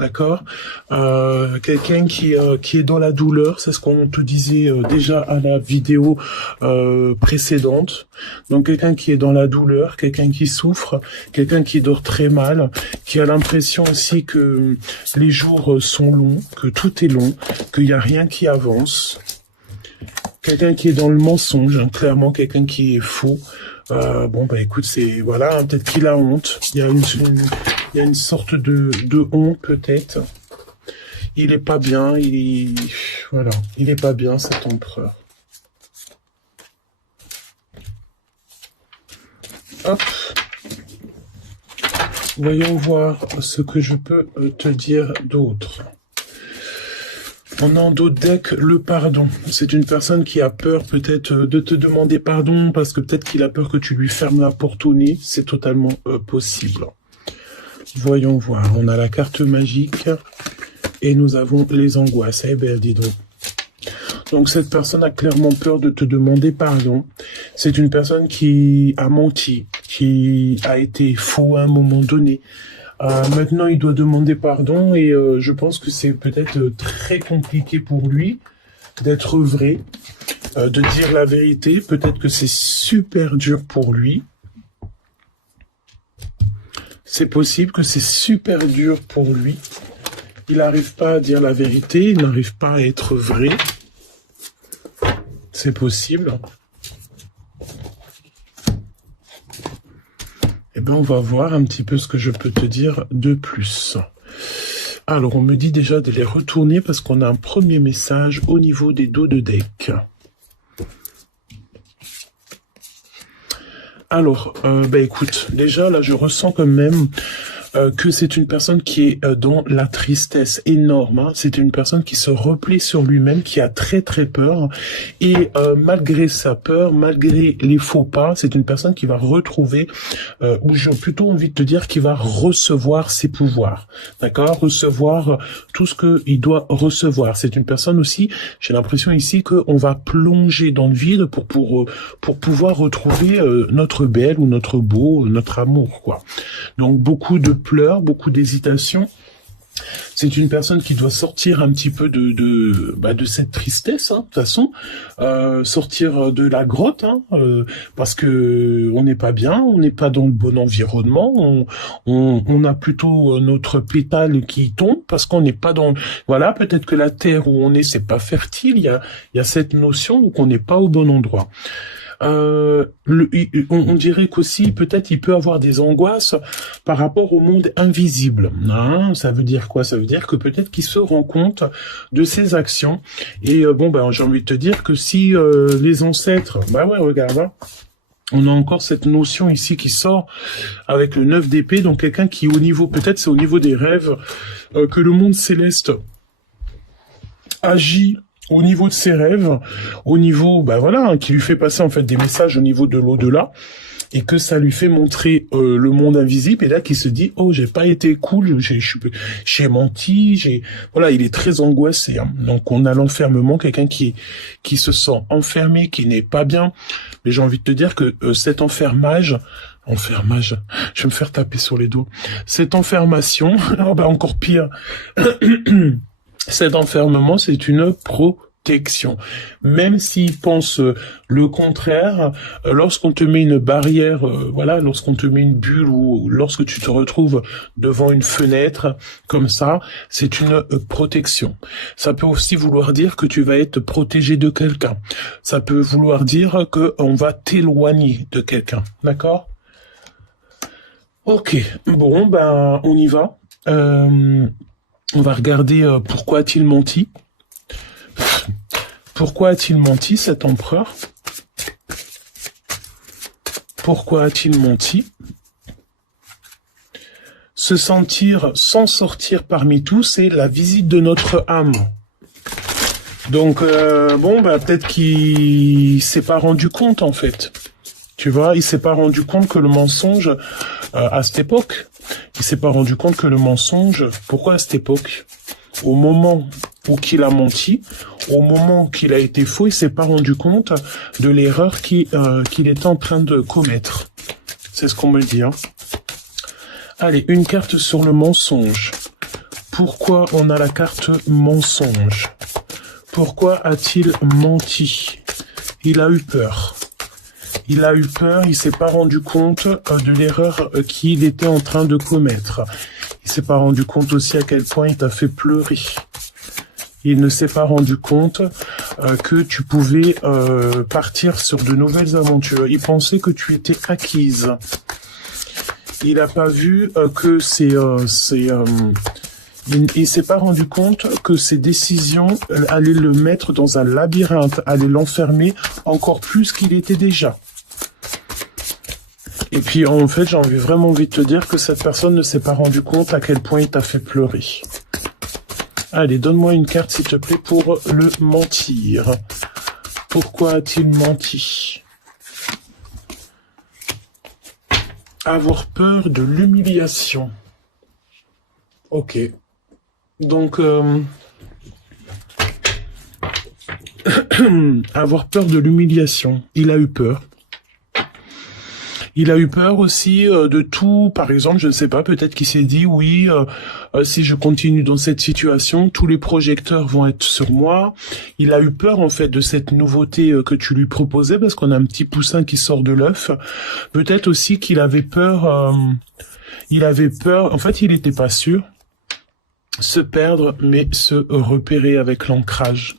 D'accord, quelqu'un qui est dans la douleur, c'est ce qu'on te disait déjà à la vidéo précédente. Donc quelqu'un qui est dans la douleur, quelqu'un qui souffre, quelqu'un qui dort très mal, qui a l'impression aussi que les jours sont longs, que tout est long, qu'il n'y a rien qui avance. Quelqu'un qui est dans le mensonge, hein, clairement quelqu'un qui est faux. Bon bah écoute, c'est voilà, hein, peut-être qu'il a honte. Il y a une sorte de honte peut-être. Il est pas bien, voilà, il est pas bien cet empereur. Hop. Voyons voir ce que je peux te dire d'autre. On a en d'autres decks le pardon. C'est une personne qui a peur peut-être de te demander pardon parce que peut-être qu'il a peur que tu lui fermes la porte au nez. C'est totalement possible. Voyons voir. On a la carte magique et nous avons les angoisses. Eh ben, dis donc. Donc cette personne a clairement peur de te demander pardon. C'est une personne qui a menti, qui a été faux à un moment donné. Maintenant, il doit demander pardon et je pense que c'est peut-être très compliqué pour lui d'être vrai, de dire la vérité. Peut-être que c'est super dur pour lui. C'est possible que c'est super dur pour lui. Il n'arrive pas à dire la vérité, il n'arrive pas à être vrai. C'est possible. Eh bien, on va voir un petit peu ce que je peux te dire de plus. Alors, on me dit déjà de les retourner parce qu'on a un premier message au niveau des dos de deck. Alors, écoute, déjà, là, je ressens quand même que c'est une personne qui est dans la tristesse énorme. Hein. C'est une personne qui se replie sur lui-même, qui a très très peur. Et malgré sa peur, malgré les faux pas, c'est une personne qui va retrouver, ou j'ai plutôt envie de te dire, qui va recevoir ses pouvoirs. D'accord, recevoir tout ce qu'il doit recevoir. C'est une personne aussi, j'ai l'impression ici qu'on va plonger dans le vide pour pouvoir retrouver notre belle ou notre beau, notre amour, quoi. Donc beaucoup de pleurs, beaucoup d'hésitation. C'est une personne qui doit sortir un petit peu de cette tristesse, hein, de toute façon, sortir de la grotte, hein, parce que on n'est pas bien, on n'est pas dans le bon environnement, on a plutôt notre pétale qui tombe parce qu'on n'est pas dans, voilà, peut-être que la terre où on est, c'est pas fertile, il y a cette notion qu'on n'est pas au bon endroit. On dirait qu'aussi peut-être il peut avoir des angoisses par rapport au monde invisible. Hein, ça veut dire quoi? Ça veut dire que peut-être qu'il se rend compte de ses actions. Et j'ai envie de te dire que si les ancêtres, regarde, hein, on a encore cette notion ici qui sort avec le 9 d'épée, donc quelqu'un qui au niveau, peut-être c'est au niveau des rêves, que le monde céleste agit au niveau de ses rêves, au niveau, qui lui fait passer en fait des messages au niveau de l'au-delà, et que ça lui fait montrer le monde invisible, et là qui se dit, oh, j'ai pas été cool, j'ai menti, il est très angoissé. Hein. Donc on a l'enfermement, quelqu'un qui se sent enfermé, qui n'est pas bien. Mais j'ai envie de te dire que cet enfermage, je vais me faire taper sur les dos. Cette enfermation, encore pire. Cet enfermement, c'est une protection. Même s'ils pensent le contraire, lorsqu'on te met une barrière, lorsqu'on te met une bulle ou lorsque tu te retrouves devant une fenêtre comme ça, c'est une protection. Ça peut aussi vouloir dire que tu vas être protégé de quelqu'un. Ça peut vouloir dire qu'on va t'éloigner de quelqu'un. D'accord ? Ok. Bon, on y va. On va regarder pourquoi a-t-il menti. Pourquoi a-t-il menti, cet empereur? Pourquoi a-t-il menti? Se sentir sans sortir parmi tous, c'est la visite de notre âme. Donc, peut-être qu'il s'est pas rendu compte, en fait. Tu vois, il s'est pas rendu compte que le mensonge, à cette époque, il s'est pas rendu compte que le mensonge, pourquoi à cette époque? Au moment où qu'il a menti, au moment où qu'il a été faux, il s'est pas rendu compte de l'erreur qu'il était en train de commettre. C'est ce qu'on me dit. Hein. Allez, une carte sur le mensonge. Pourquoi on a la carte mensonge? Pourquoi a-t-il menti? Il a eu peur. Il a eu peur, il s'est pas rendu compte de l'erreur qu'il était en train de commettre. Il s'est pas rendu compte aussi à quel point il t'a fait pleurer. Il ne s'est pas rendu compte que tu pouvais partir sur de nouvelles aventures. Il pensait que tu étais acquise. Il n'a pas vu que il s'est pas rendu compte que ses décisions allaient le mettre dans un labyrinthe, allaient l'enfermer encore plus qu'il était déjà. Et puis, en fait, vraiment envie de te dire que cette personne ne s'est pas rendu compte à quel point il t'a fait pleurer. Allez, donne-moi une carte, s'il te plaît, pour le mentir. Pourquoi a-t-il menti? Avoir peur de l'humiliation. Ok. Donc, avoir peur de l'humiliation. Il a eu peur. Il a eu peur aussi de tout, par exemple, je ne sais pas, peut-être qu'il s'est dit, oui, si je continue dans cette situation, tous les projecteurs vont être sur moi. Il a eu peur, en fait, de cette nouveauté que tu lui proposais, parce qu'on a un petit poussin qui sort de l'œuf. Peut-être aussi qu'il avait peur, en fait, il n'était pas sûr. Se perdre, mais se repérer avec l'ancrage.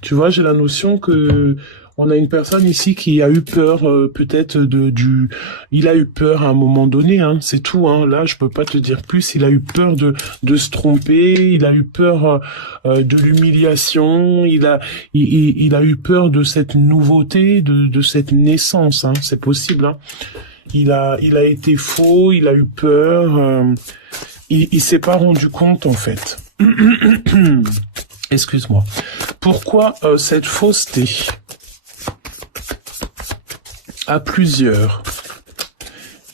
Tu vois, j'ai la notion que on a une personne ici qui a eu peur, peut-être il a eu peur à un moment donné, hein, c'est tout, hein. Là, je peux pas te dire plus. Il a eu peur de se tromper, il a eu peur de l'humiliation, il a eu peur de cette nouveauté, de cette naissance, hein. C'est possible, hein. Il a été faux, il a eu peur. Il s'est pas rendu compte, en fait. Excuse-moi. Pourquoi cette fausseté? À plusieurs.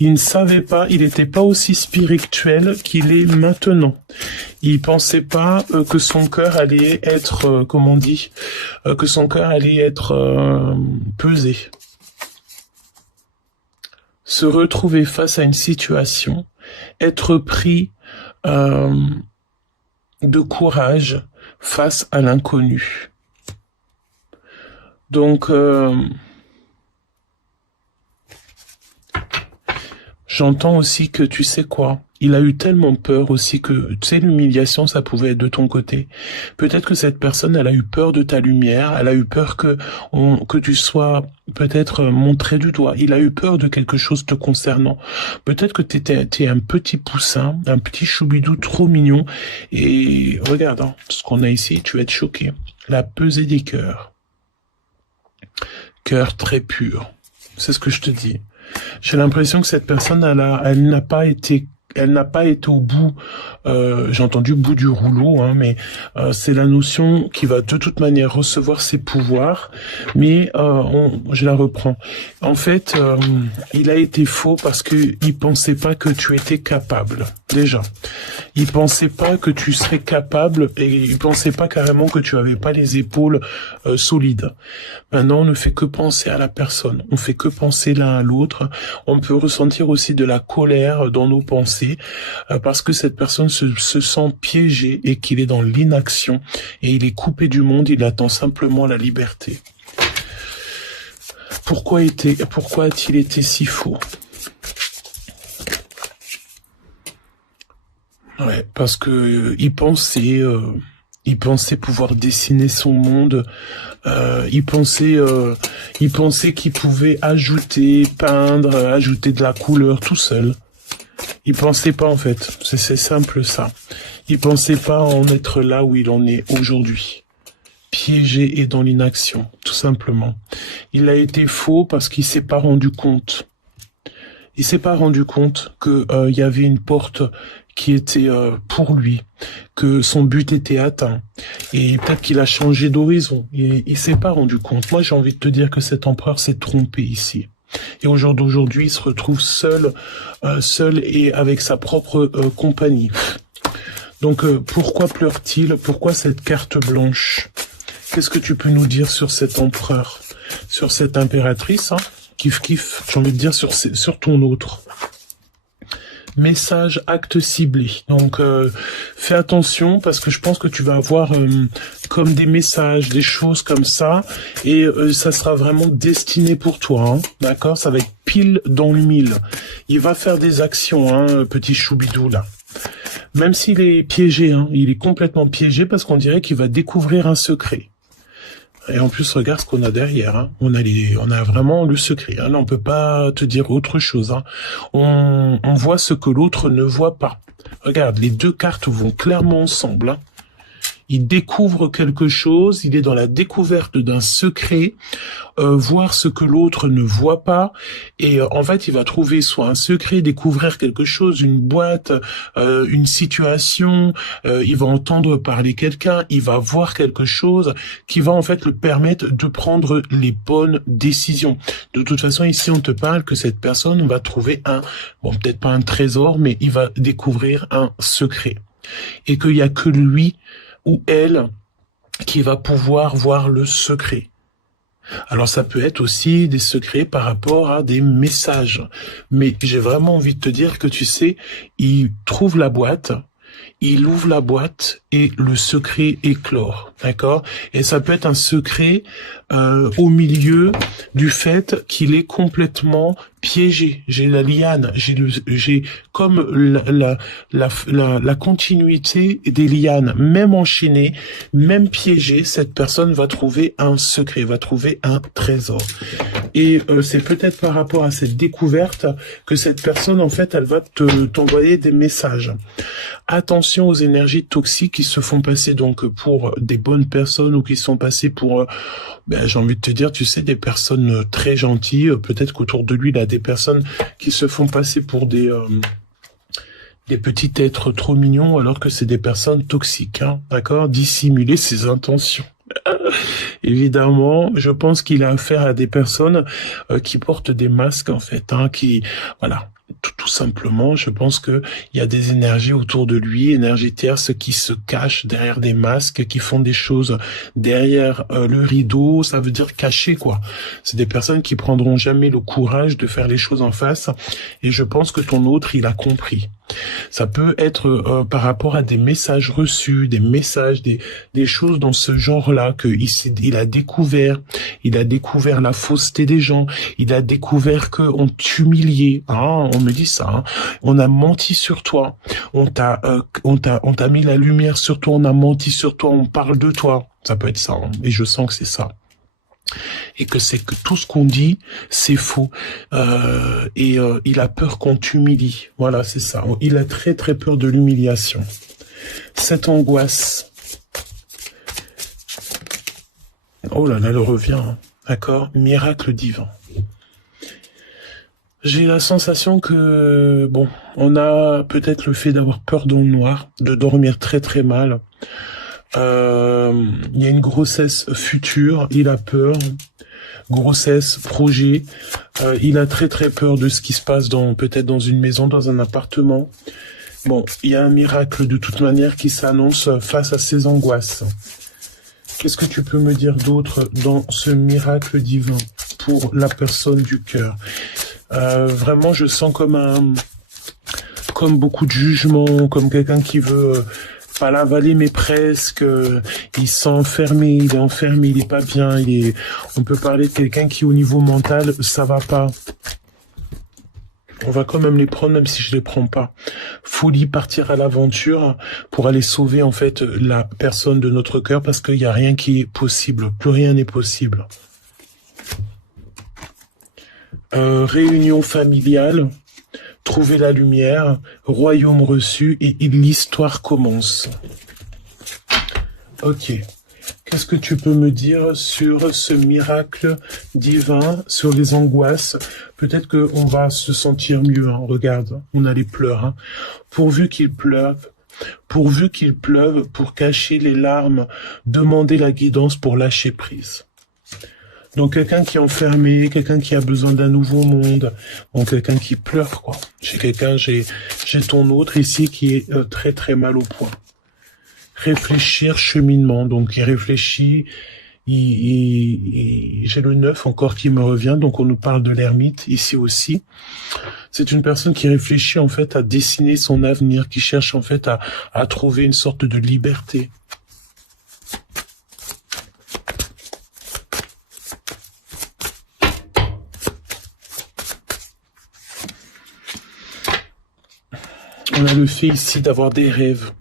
Il ne savait pas, il n'était pas aussi spirituel qu'il est maintenant. Il pensait pas que son cœur allait être, que son cœur allait être pesé. Se retrouver face à une situation, être pris de courage face à l'inconnu. Donc, j'entends aussi que, tu sais quoi, il a eu tellement peur aussi que, tu sais, l'humiliation, ça pouvait être de ton côté. Peut-être que cette personne, elle a eu peur de ta lumière, elle a eu peur que tu sois peut-être montré du doigt. Il a eu peur de quelque chose te concernant. Peut-être que t'es un petit poussin, un petit choubidou trop mignon. Et regarde, hein, ce qu'on a ici, tu vas être choqué. La pesée des cœurs. Cœur très pur. C'est ce que je te dis. J'ai l'impression que cette personne, elle n'a pas été au bout, j'ai entendu bout du rouleau, hein, mais c'est la notion qui va de toute manière recevoir ses pouvoirs, mais je la reprends. En fait, il a été faux parce que il pensait pas que tu étais capable, déjà. Il pensait pas que tu serais capable, et il pensait pas carrément que tu avais pas les épaules solides. Maintenant, on ne fait que penser à la personne, on fait que penser l'un à l'autre. On peut ressentir aussi de la colère dans nos pensées, parce que cette personne se sent piégée et qu'il est dans l'inaction et il est coupé du monde, il attend simplement la liberté. Pourquoi a-t-il été si faux? Ouais, parce que il pensait pouvoir dessiner son monde. Il pensait qu'il pouvait ajouter, peindre, ajouter de la couleur tout seul. Il pensait pas, en fait. C'est simple, ça. Il pensait pas en être là où il en est aujourd'hui. Piégé et dans l'inaction, tout simplement. Il a été faux parce qu'il s'est pas rendu compte. Il s'est pas rendu compte que y avait une porte qui était pour lui, que son but était atteint. Et peut-être qu'il a changé d'horizon. Il s'est pas rendu compte. Moi, j'ai envie de te dire que cet empereur s'est trompé ici. Et au jour d'aujourd'hui, il se retrouve seul et avec sa propre compagnie. Donc, pourquoi pleure-t-il? Pourquoi cette carte blanche? Qu'est-ce que tu peux nous dire sur cet empereur, sur cette impératrice, hein? Kiff, j'ai envie de dire sur ton autre. Message, acte ciblé. Donc, fais attention parce que je pense que tu vas avoir comme des messages, des choses comme ça, et ça sera vraiment destiné pour toi. Hein, d'accord? Ça va être pile dans le mille. Il va faire des actions, hein, petit choubidou là. Même s'il est piégé, hein, il est complètement piégé parce qu'on dirait qu'il va découvrir un secret. Et en plus, regarde ce qu'on a derrière. Hein. On a vraiment le secret. Hein. Là, on peut pas te dire autre chose. Hein. On voit ce que l'autre ne voit pas. Regarde, les deux cartes vont clairement ensemble. Hein. Il découvre quelque chose, il est dans la découverte d'un secret, voir ce que l'autre ne voit pas, et en fait il va trouver soit un secret, découvrir quelque chose, une boîte, une situation, il va entendre parler quelqu'un, il va voir quelque chose qui va en fait le permettre de prendre les bonnes décisions. De toute façon ici on te parle que cette personne va trouver peut-être pas un trésor, mais il va découvrir un secret. Et qu'il y a que lui ou elle qui va pouvoir voir le secret. Alors ça peut être aussi des secrets par rapport à des messages. Mais j'ai vraiment envie de te dire que tu sais, il trouve la boîte, il ouvre la boîte et le secret éclore, d'accord? Et ça peut être un secret au milieu du fait qu'il est complètement piégé. J'ai la liane, j'ai comme la continuité des lianes, même enchaînées, même piégées, cette personne va trouver un secret, va trouver un trésor. Et c'est peut-être par rapport à cette découverte que cette personne, en fait, elle va t'envoyer des messages. Attention aux énergies toxiques qui se font passer donc pour des bonnes personnes ou qui sont passées pour, j'ai envie de te dire, tu sais, des personnes très gentilles. Peut-être qu'autour de lui, il a des personnes qui se font passer pour des petits êtres trop mignons alors que c'est des personnes toxiques, hein, d'accord? Dissimuler ses intentions. Évidemment, je pense qu'il a affaire à des personnes qui portent des masques en fait, hein, voilà. Tout simplement, je pense que il y a des énergies autour de lui, énergies tierces qui se cachent derrière des masques, qui font des choses derrière le rideau, ça veut dire caché quoi. C'est des personnes qui prendront jamais le courage de faire les choses en face, et je pense que ton autre, il a compris. Ça peut être par rapport à des messages reçus, des messages, des choses dans ce genre-là que il a découvert. Il a découvert la fausseté des gens. Il a découvert qu'on t'humiliait. Hein, on me dit ça. Hein. On a menti sur toi. On t'a mis la lumière sur toi. On a menti sur toi. On parle de toi. Ça peut être ça. Hein, et je sens que c'est ça. Et que c'est que tout ce qu'on dit, c'est faux. Il a peur qu'on t'humilie. Voilà, c'est ça. Il a très très peur de l'humiliation. Cette angoisse. Oh là là, elle revient. Hein. D'accord? Miracle divin. J'ai la sensation que, on a peut-être le fait d'avoir peur dans le noir, de dormir très très mal. Il y a une grossesse future, il a peur, grossesse, projet, il a très très peur de ce qui se passe peut-être dans une maison, dans un appartement. Il y a un miracle de toute manière qui s'annonce face à ces angoisses. Qu'est-ce que tu peux me dire d'autre dans ce miracle divin pour la personne du cœur? Vraiment, je sens comme beaucoup de jugement, comme quelqu'un qui veut pas l'avaler, mais presque. Il s'est enfermé, il est enfermé, il est pas bien. On peut parler de quelqu'un qui, au niveau mental, ça va pas. On va quand même les prendre, même si je les prends pas. Folie, partir à l'aventure pour aller sauver en fait la personne de notre cœur, parce qu'il y a rien qui est possible. Plus rien n'est possible. Réunion familiale. Trouver la lumière, royaume reçu, et l'histoire commence. Ok. Qu'est-ce que tu peux me dire sur ce miracle divin, sur les angoisses? Peut-être qu'on va se sentir mieux. Hein. Regarde, on a les pleurs. Hein. Pourvu qu'il pleuve, pour cacher les larmes, demander la guidance pour lâcher prise. Donc quelqu'un qui est enfermé, quelqu'un qui a besoin d'un nouveau monde, quelqu'un qui pleure quoi. J'ai ton autre ici qui est très très mal au point. Réfléchir, cheminement, donc il réfléchit, J'ai le 9 encore qui me revient, donc on nous parle de l'ermite ici aussi. C'est une personne qui réfléchit en fait à dessiner son avenir, qui cherche en fait à trouver une sorte de liberté. On a le fait ici d'avoir des rêves,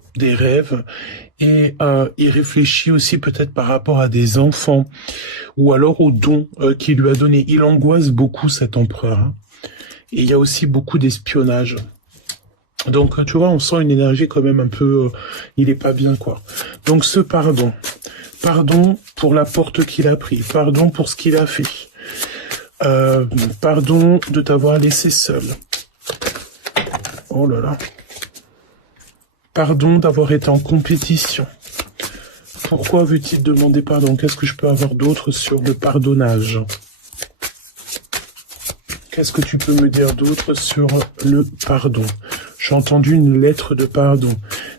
et il réfléchit aussi peut-être par rapport à des enfants, ou alors aux dons qu'il lui a donné. Il angoisse beaucoup cet empereur, hein. Et il y a aussi beaucoup d'espionnage. Donc tu vois, on sent une énergie quand même un peu, il est pas bien quoi. Donc ce pardon pour la porte qu'il a pris, pardon pour ce qu'il a fait, pardon de t'avoir laissé seul. Oh là là. Pardon d'avoir été en compétition. Pourquoi veut-il demander pardon? Qu'est-ce que je peux avoir d'autre sur le pardonnage? Qu'est-ce que tu peux me dire d'autre sur le pardon? J'ai entendu une lettre de pardon,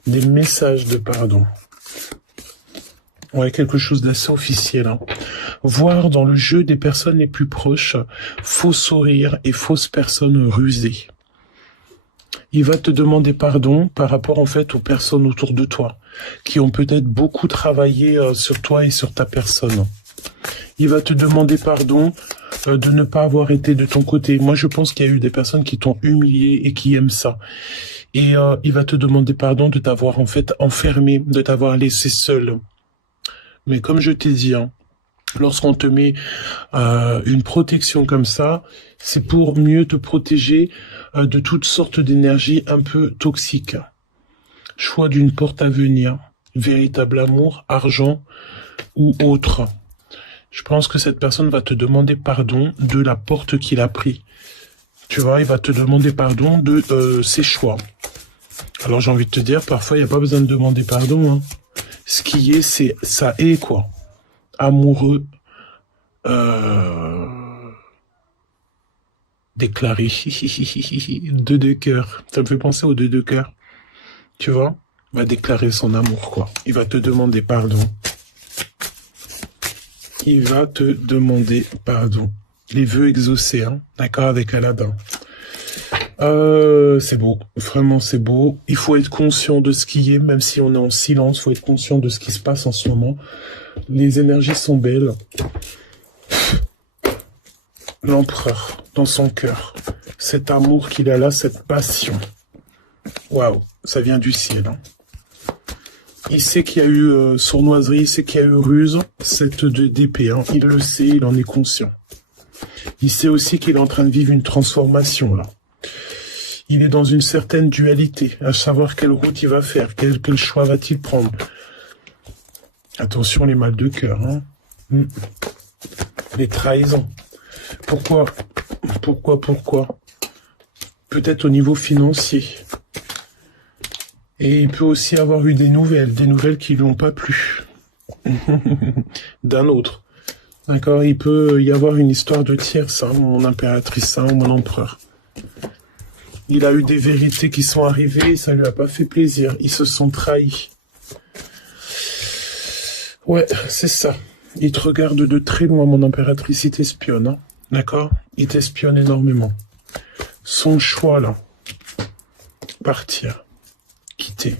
des messages de pardon. Ouais, quelque chose d'assez officiel, hein. Voir dans le jeu des personnes les plus proches, faux sourires et fausses personnes rusées. Il va te demander pardon par rapport en fait aux personnes autour de toi, qui ont peut-être beaucoup travaillé sur toi et sur ta personne. Il va te demander pardon de ne pas avoir été de ton côté. Moi, je pense qu'il y a eu des personnes qui t'ont humilié et qui aiment ça. Et il va te demander pardon de t'avoir en fait enfermé, de t'avoir laissé seul. Mais comme je t'ai dit, hein, lorsqu'on te met une protection comme ça, c'est pour mieux te protéger de toutes sortes d'énergies un peu toxiques. Choix d'une porte à venir, véritable amour, argent ou autre. Je pense que cette personne va te demander pardon de la porte qu'il a pris. Tu vois, il va te demander pardon de ses choix. Alors j'ai envie de te dire, parfois il n'y a pas besoin de demander pardon, hein. Ce qui est, c'est ça est quoi. Amoureux, déclaré. Deux de cœur. Ça me fait penser aux deux de cœur. Tu vois? Il va déclarer son amour, quoi. Il va te demander pardon. Il va te demander pardon. Les vœux exaucés, hein. D'accord, avec Aladdin. C'est beau. Vraiment, c'est beau. Il faut être conscient de ce qui est, même si on est en silence. Il faut être conscient de ce qui se passe en ce moment. Les énergies sont belles. L'empereur, dans son cœur. Cet amour qu'il a là, cette passion. Waouh, ça vient du ciel, hein. Il sait qu'il y a eu sournoiserie, il sait qu'il y a eu ruse, cette d'épée, hein. Il le sait, il en est conscient. Il sait aussi qu'il est en train de vivre une transformation, là. Il est dans une certaine dualité, à savoir quelle route il va faire, quel choix va-t-il prendre. Attention, les mal de cœur, hein. Les trahisons. Pourquoi? Peut-être au niveau financier. Et il peut aussi avoir eu des nouvelles qui lui ont pas plu. D'un autre. D'accord? Il peut y avoir une histoire de tierce, hein, mon impératrice, hein, mon empereur. Il a eu des vérités qui sont arrivées et ça lui a pas fait plaisir. Ils se sont trahis. Ouais, c'est ça. Il te regarde de très loin, mon impératrice, il t'espionne, hein. D'accord? Il t'espionne énormément. Son choix, là. Partir. Quitter.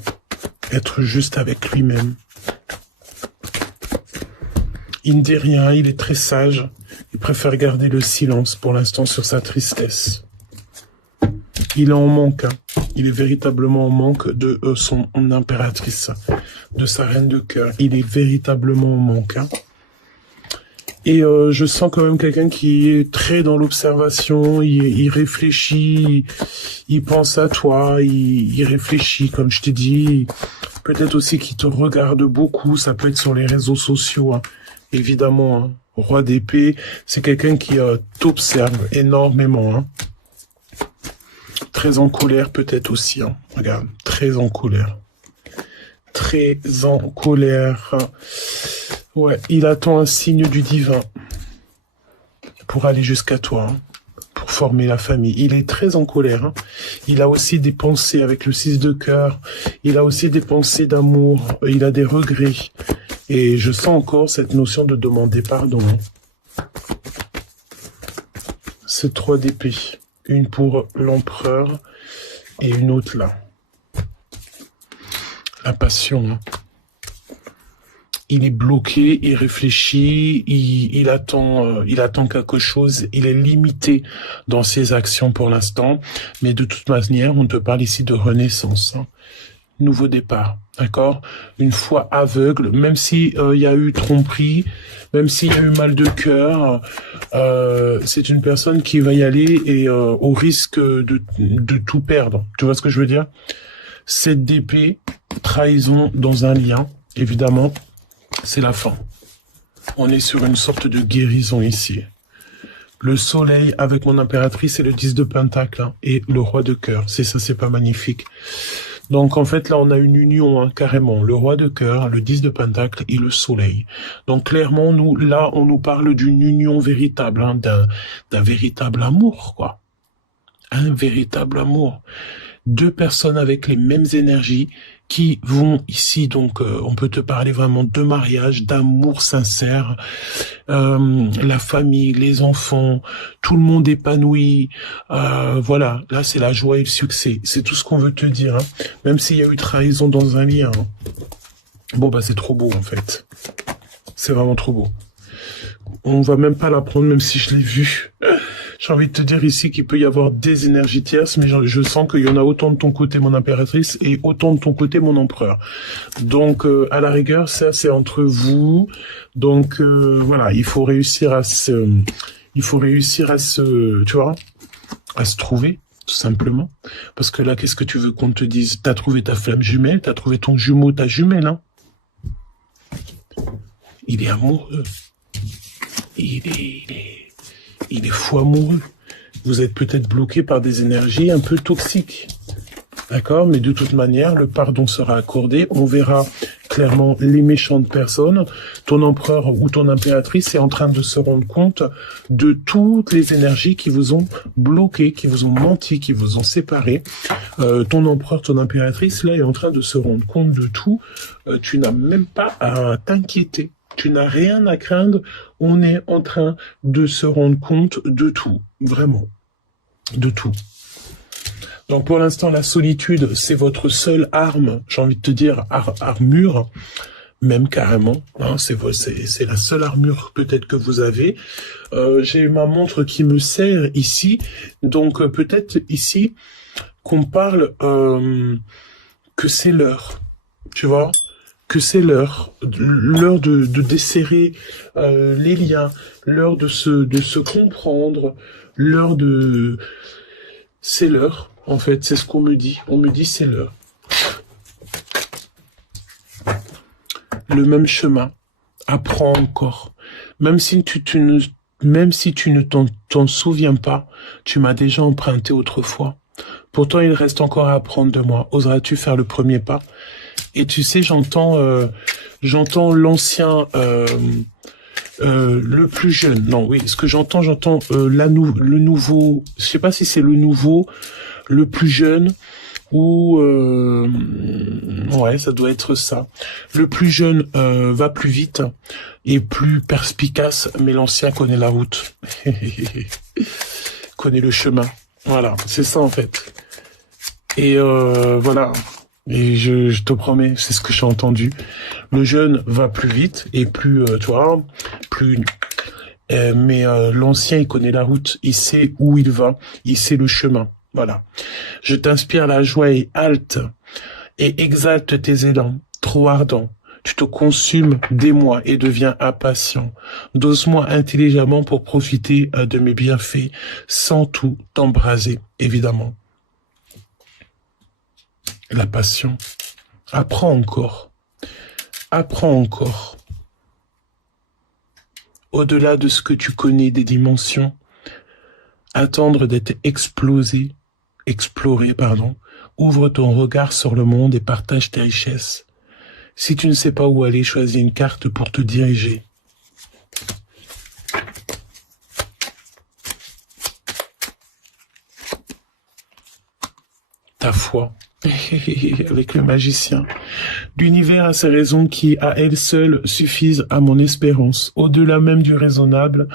Être juste avec lui-même. Il ne dit rien, il est très sage. Il préfère garder le silence pour l'instant sur sa tristesse. Il est en manque, hein. Il est véritablement en manque de son impératrice, de sa reine de cœur. Il est véritablement en manque, hein. Et je sens quand même quelqu'un qui est très dans l'observation, il réfléchit, il pense à toi, il réfléchit, comme je t'ai dit. Peut-être aussi qu'il te regarde beaucoup, ça peut être sur les réseaux sociaux, hein. Évidemment, hein. Roi d'épée, c'est quelqu'un qui t'observe énormément, hein. Très en colère peut-être aussi, hein. Regarde, très en colère. Très en colère. Ouais, il attend un signe du divin pour aller jusqu'à toi, hein, pour former la famille. Il est très en colère, hein. Il a aussi des pensées avec le 6 de cœur. Il a aussi des pensées d'amour. Il a des regrets. Et je sens encore cette notion de demander pardon. C'est 3 d'épée. Une pour l'empereur et une autre là. La passion. Il est bloqué, il réfléchit, il attend quelque chose. Il est limité dans ses actions pour l'instant. Mais de toute manière, on te parle ici de renaissance. Nouveau départ, d'accord? Une foi aveugle, même si il y a eu tromperie, même s'il y a eu mal de cœur, c'est une personne qui va y aller et au risque de tout perdre. Tu vois ce que je veux dire? 7 d'épée, trahison dans un lien, évidemment, c'est la fin. On est sur une sorte de guérison ici. Le soleil avec mon impératrice et le 10 de pentacle hein, et le roi de cœur. C'est ça, c'est pas magnifique. Donc en fait là on a une union hein, carrément, le roi de cœur, le 10 de pentacle et le soleil. Donc clairement nous là on nous parle d'une union véritable, hein, d'un véritable amour quoi, un véritable amour. 2 personnes avec les mêmes énergies qui vont ici donc on peut te parler vraiment de mariage, d'amour sincère, la famille, les enfants, tout le monde épanoui, voilà, là c'est la joie et le succès, c'est tout ce qu'on veut te dire, hein. Même s'il y a eu trahison dans un lien, hein. Bon bah c'est trop beau en fait, c'est vraiment trop beau. On va même pas l'apprendre même si je l'ai vu. J'ai envie de te dire ici qu'il peut y avoir des énergies tierces, mais je sens qu'il y en a autant de ton côté, mon impératrice, et autant de ton côté, mon empereur. Donc, à la rigueur, ça, c'est entre vous. Donc, voilà, il faut réussir à se, tu vois, à se trouver, tout simplement. Parce que là, qu'est-ce que tu veux qu'on te dise? T'as trouvé ta flamme jumelle, t'as trouvé ton jumeau, ta jumelle, hein? Il est amoureux. Il est fou amoureux. Vous êtes peut-être bloqué par des énergies un peu toxiques. D'accord? Mais de toute manière, le pardon sera accordé. On verra clairement les méchantes personnes. Ton empereur ou ton impératrice est en train de se rendre compte de toutes les énergies qui vous ont bloqué, qui vous ont menti, qui vous ont séparé. Ton empereur, ton impératrice, là, est en train de se rendre compte de tout. Tu n'as même pas à t'inquiéter. Tu n'as rien à craindre, on est en train de se rendre compte de tout, vraiment, de tout. Donc pour l'instant, la solitude, c'est votre seule arme, j'ai envie de te dire, armure, même carrément, hein, c'est la seule armure peut-être que vous avez. J'ai ma montre qui me sert ici, donc peut-être ici qu'on parle que c'est l'heure, tu vois, que c'est l'heure de desserrer les liens, l'heure de se comprendre, l'heure de... C'est l'heure, en fait, c'est ce qu'on me dit. On me dit c'est l'heure. Le même chemin, apprends encore. Même si tu ne t'en souviens pas, tu m'as déjà emprunté autrefois. Pourtant, il reste encore à apprendre de moi. Oseras-tu faire le premier pas? Et tu sais, j'entends l'ancien, le plus jeune. Non, oui, ce que j'entends le nouveau. Je sais pas si c'est le nouveau, le plus jeune ou ouais, ça doit être ça. Le plus jeune va plus vite et plus perspicace, mais l'ancien connaît la route, connaît le chemin. Voilà, c'est ça en fait. Et voilà. Et je te promets, c'est ce que j'ai entendu. Le jeune va plus vite et plus, tu vois, plus. Mais l'ancien, il connaît la route, il sait où il va, il sait le chemin. Voilà. Je t'inspire la joie et halte et exalte tes élans, trop ardents. Tu te consumes d'émoi et deviens impatient. Dose-moi intelligemment pour profiter de mes bienfaits sans tout t'embraser, évidemment. La passion. Apprends encore. Apprends encore. Au-delà de ce que tu connais des dimensions, attendre d'être exploré, ouvre ton regard sur le monde et partage tes richesses. Si tu ne sais pas où aller, choisis une carte pour te diriger. Ta foi. avec le magicien. L'univers a ses raisons qui, à elles seules, suffisent à mon espérance. Au-delà même du raisonnable,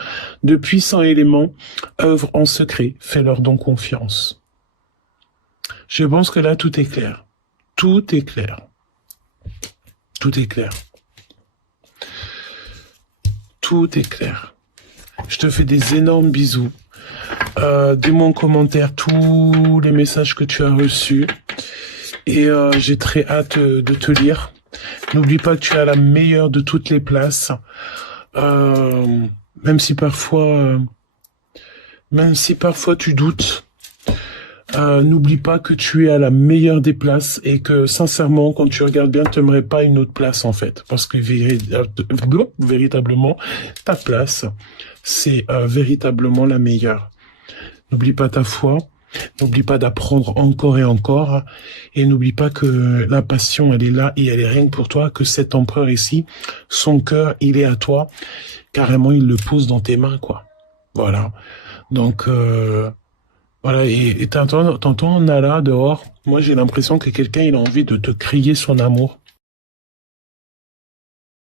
de puissants éléments œuvrent en secret. Fais-leur donc confiance. Je pense que là, tout est clair. Tout est clair. Tout est clair. Tout est clair. Je te fais des énormes bisous. Dis-moi en commentaire tous les messages que tu as reçus. Et j'ai très hâte de te lire. N'oublie pas que tu as la meilleure de toutes les places. Même si parfois tu doutes. N'oublie pas que tu es à la meilleure des places et que sincèrement, quand tu regardes bien, tu n'aimerais pas une autre place en fait. Parce que véritablement, ta place, c'est véritablement la meilleure. N'oublie pas ta foi, n'oublie pas d'apprendre encore et encore, et n'oublie pas que la passion, elle est là et elle est rien que pour toi, que cet empereur ici, son cœur, il est à toi. Carrément, il le pose dans tes mains, quoi. Voilà. Donc, voilà, et t'entends Nala dehors. Moi, j'ai l'impression que quelqu'un, il a envie de te crier son amour.